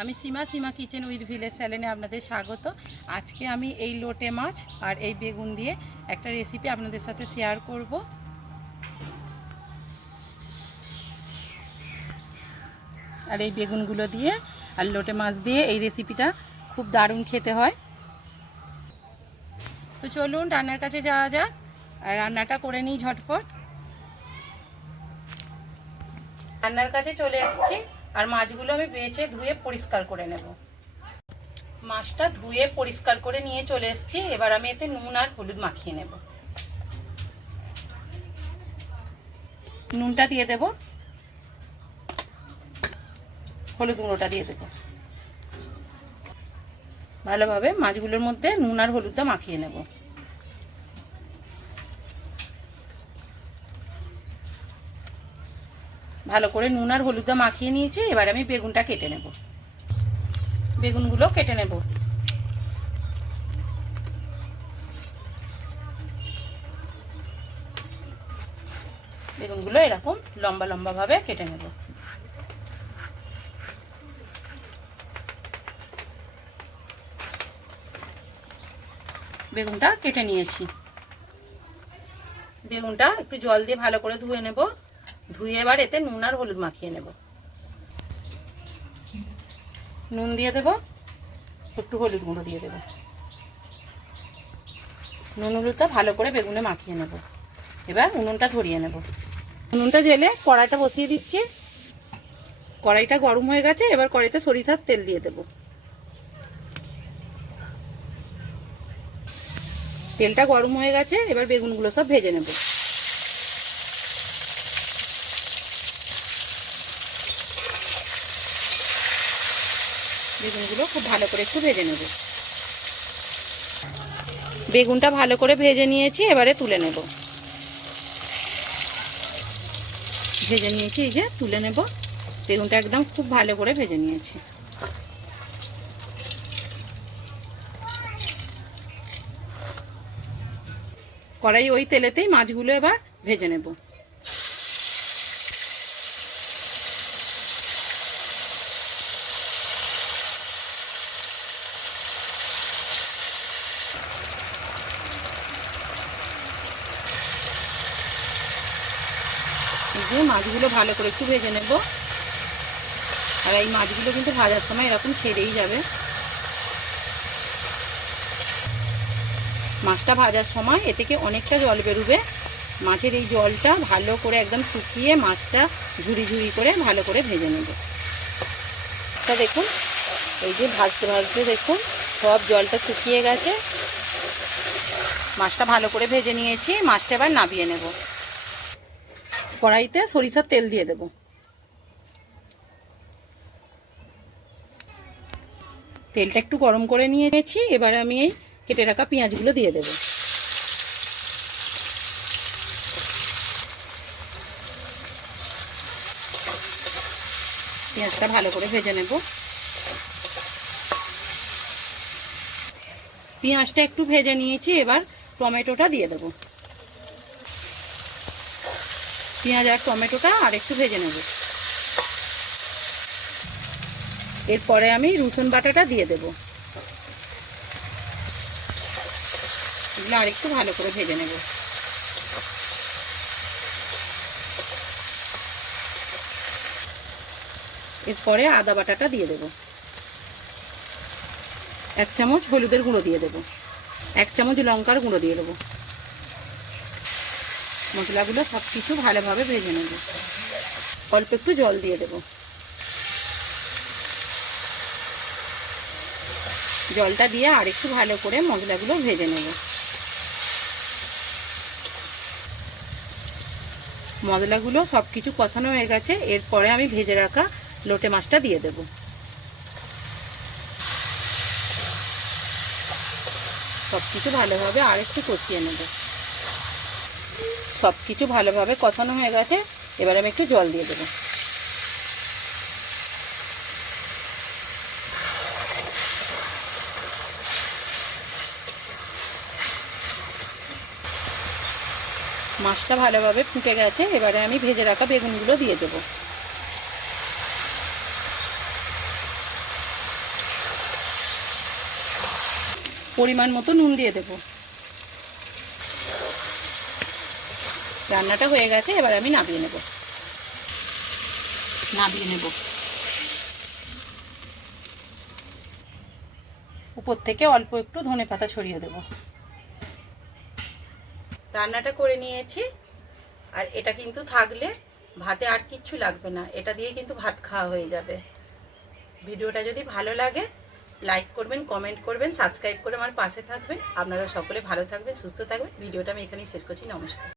আমি সীমা kitchen with village চ্যানেলে আপনাদের স্বাগত। আজকে আমি এই লোটে মাছ আর এই বেগুন দিয়ে একটা রেসিপি আপনাদের সাথে শেয়ার করব। আর এই বেগুনগুলো দিয়ে আর লোটে মাছ দিয়ে এই রেসিপিটা খুব দারুণ খেতে হয়। তো চলুন রান্নার কাছে যাওয়া যাক আর রান্নাটা করে নিই ঝটপট। রান্নার কাছে চলে এসেছি আর মাছগুলো আমি বেছে ধুয়ে পরিষ্কার করে নেব। মাছটা ধুয়ে পরিষ্কার করে নিয়ে চলে এসেছি। এবার আমি এতে নুন আর হলুদ মাখিয়ে নেব। নুনটা দিয়ে দেব, হলুদ গুঁড়োটা দিয়ে দেব। ভালোভাবে মাছগুলোর মধ্যে নুন আর হলুদটা মাখিয়ে নেব। ভালো করে নুন আর হলুদটা মাখিয়ে নিয়েছি। এবার আমি বেগুনটা কেটে নেব। বেগুনগুলো কেটে নেব। বেগুনগুলো এরকম লম্বা লম্বা ভাবে কেটে নেব। বেগুনটা কেটে নিয়েছি। বেগুনটা একটু জল দিয়ে ভালো করে ধুয়ে নেব। ধুয়ে এবার এতে নুন আর হলুদ মাখিয়ে নেব। নুন দিয়ে দেব, একটু হলুদ গুঁড়ো দিয়ে দেব। নুন হলুদটা ভালো করে বেগুনে মাখিয়ে নেব। এবার উনুনটা ধরিয়ে নেব। উনুনটা জেলে কড়াইটা বসিয়ে দিচ্ছি। কড়াইটা গরম হয়ে গেছে। এবার কড়াইতে সরিষার তেল দিয়ে দেব। তেলটা গরম হয়ে গেছে। এবার বেগুনগুলো সব ভেজে নেব। বেগুনগুলো খুব ভালো করে একটু ভেজে নেব। বেগুনটা ভালো করে ভেজে নিয়েছি। এবারে তুলে নেব। ভেজে নিয়েছি, এই যে তুলে নেব। বেগুনটা একদম খুব ভালো করে ভেজে নিয়েছি। কড়াই ওই তেলেতেই মাছগুলো এবার ভেজে নেব। এই যে মাছগুলো ভালো করে একটু ভেজে নেব। আর এই মাছগুলো কিন্তু ভাজার সময় এরকম ছেড়েই যাবে। মাছটা ভাজার সময় এ থেকে অনেকটা জল বেরোবে। মাছের এই জলটা ভালো করে একদম শুকিয়ে মাছটা ঝুরি ঝুরি করে ভালো করে ভেজে নেব। তা দেখুন, এই যে ভাজতে ভাজতে দেখুন সব জলটা শুকিয়ে গেছে। মাছটা ভালো করে ভেজে নিয়েছি। মাছটা এবার নামিয়ে নেব। কড়াইতে সরিষার তেল দিয়ে দেব। তেলটা একটু গরম করে নিয়েছি। এবার আমি এই কেটে রাখা পেঁয়াজগুলো দিয়ে দেব। পেঁয়াজটা ভালো করে ভেজে নেব। পেঁয়াজটা একটু ভেজে নিয়েছি। এবার টমেটোটা দিয়ে দেব। পেঁয়াজ আর টমেটোটা আর একটু ভেজে নেব। এরপরে আমি রসুন বাটাটা দিয়ে দেব। এগুলো আর একটু ভালো করে ভেজে নেব। এরপরে আদা বাটাটা দিয়ে দেব। 1 চামচ হলুদের গুঁড়ো দিয়ে দেব। 1 চামচ লঙ্কার গুঁড়ো দিয়ে দেব। মশলাগুলো সব কিছু ভালোভাবে ভেজে নেব। অল্প একটু জল দিয়ে দেব। জলটা দিয়ে আর একটু ভালো করে মশলাগুলো ভেজে নেব। মশলাগুলো সব কিছু কষানো হয়ে গেছে। এরপরে আমি ভেজে রাখা লোটে মাছটা দিয়ে দেব। সব কিছু ভালোভাবে আর একটু কষিয়ে নেব। সব কিছু ভালোভাবে কষানো হয়ে গেছে। এবার আমি একটু জল দিয়ে দেব। মাছটা ভালোভাবে ফুটে গেছে। এবারে আমি ভেজে রাখা বেগুনগুলো দিয়ে দেব। পরিমাণ মতো নুন দিয়ে দেব। রান্নাটা হয়ে গেছে, এবার আমি নামিয়ে নেব। উপর থেকে অল্প একটু ধনেপাতা ছড়িয়ে দেব। রান্নাটা করে নিয়েছি, আর এটা কিন্তু থাকলে ভাতে আর কিচ্ছু লাগবে না, এটা দিয়ে কিন্তু ভাত খাওয়া হয়ে যাবে। ভিডিওটা যদি ভালো লাগে লাইক করবেন, কমেন্ট করবেন, সাবস্ক্রাইব করে আমার পাশে থাকবেন। আপনারা সকলে ভালো থাকবেন, সুস্থ থাকবেন। ভিডিওটা আমি এখানেই শেষ করছি। নমস্কার।